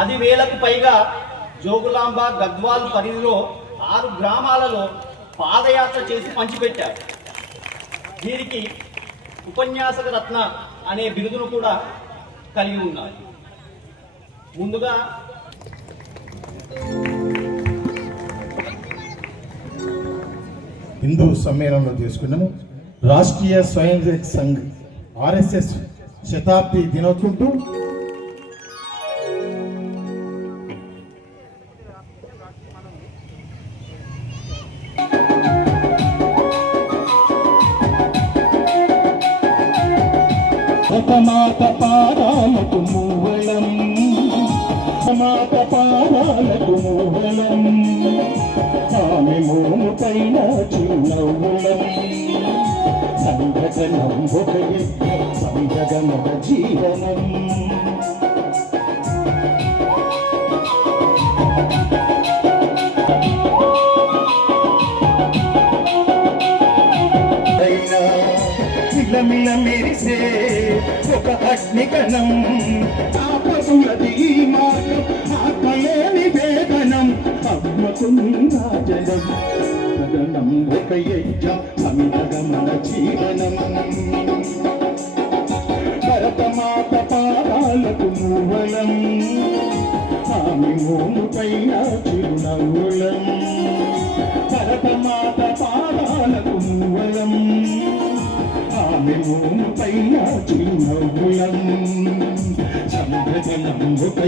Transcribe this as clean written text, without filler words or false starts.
10,000కు పైగా జోగులాంబ గద్వాల్ పరిధిలో 6 గ్రామాలలో పాదయాత్ర చేసి పంచిపెట్టారు. దీనికి ఉపన్యాసక రత్న అనే బిరుదును కూడా కలిగి ఉన్నారు. ముందుగా హిందూ సమ్మేళనంలో తీసుకున్నాము. రాష్ట్రీయ స్వయం సంఘ్ ఆర్ఎస్ఎస్ శతాబ్ది దినోత్సవం మాత పాదాలకు మూవలం, మాత పాదాలకు మూవలం, ఆమె మోము పైన చిరునవ్వులం, సంఘటనం ఒక యజ్ఞం, సంఘగమక జీవనం. మిలమిల మెరిసే ఒక అగ్నికణం, తాపసులది ఈ మార్గం, ఆత్మలే నివేదనం, ఆత్మకుందాజనం గగనం ఒక యజ్ఞం, సమితగమన జీవనం. భరతమాత పాదాలకు మూవలం, ఆమె మోము పైన చిరునవ్వులం, భరతమాత పాదాలకు మూవలం, ఆమె మోము పైన చిరునవ్వులం, సంఘటనం ఒక